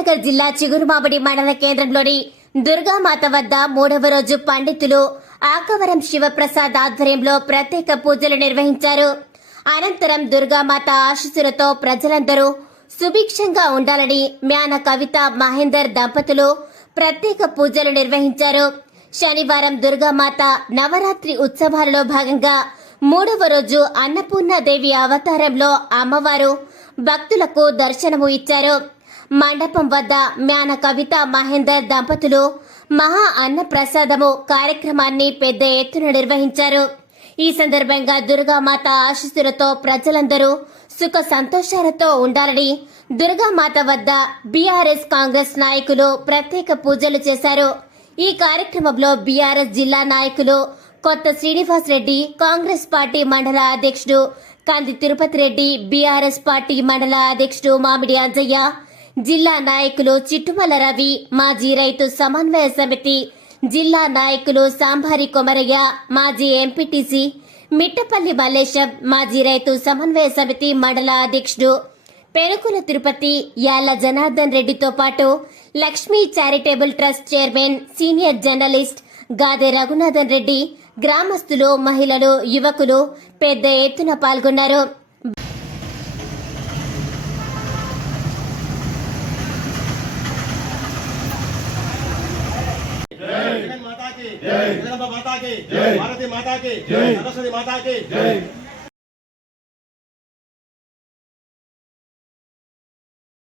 కరీంనగర్ జిల్లా చిగురుమాబడి మండల కేంద్రంలోని దుర్గామాత వద్ద మూడవ రోజు పండితులు ఆకవరం శివప్రసాద్ ఆధ్వర్యంలో ప్రత్యేక పూజలు నిర్వహించారు. అనంతరం దుర్గామాత ఆశీస్సులతో ప్రజలందరూ సుభిక్షంగా ఉండాలని మ్యాన కవిత మహేందర్ దంపతులు ప్రత్యేక పూజలు నిర్వహించారు. శనివారం దుర్గామాత నవరాత్రి ఉత్సవాలలో భాగంగా మూడవ రోజు అన్నపూర్ణాదేవి అవతారంలో అమ్మవారు భక్తులకు దర్శనము ఇచ్చారు. మండపం వద్ద మ్యాన కవిత మహేందర్ దంపతులు మహా అన్న ప్రసాదము కార్యక్రమాన్ని పెద్ద ఎత్తున నిర్వహించారు. ఈ సందర్భంగా దుర్గామాత ఆశీస్సులతో ప్రజలందరూ సుఖ సంతోషాలతో ఉండాలని దుర్గామాత వద్ద బీఆర్ఎస్ కాంగ్రెస్ నాయకులు ప్రత్యేక పూజలు చేశారు. ఈ కార్యక్రమంలో బీఆర్ఎస్ జిల్లా నాయకులు కొత్త శ్రీనివాస్ రెడ్డి కాంగ్రెస్ పార్టీ మండల అధ్యక్షుడు కంది తిరుపతి రెడ్డి బీఆర్ఎస్ పార్టీ మండల అధ్యక్షుడు మామిడి అంజయ్య జిల్లా నాయకులు చిట్టుమల రవి మాజీ రైతు సమన్వయ సమితి జిల్లా నాయకులు సాంబారి కొమరయ్య మాజీ ఎంపీటీసీ మిట్టపల్లి మల్లేశం మాజీ రైతు సమన్వయ సమితి మండల అధ్యక్షుడు పెనుకుల తిరుపతి యాళ్ళ జనార్దన్ రెడ్డితో పాటు Lakshmi charitable trust chairman senior journalist Gade Raghunathan Reddy గ్రామస్తులు మహిళలు యువకులు పెద్ద ఎత్తున పాల్గొన్నారు. జై జగదంబ మాతాకి భారతి మాతాకి సరస్వతి మాతాకి జై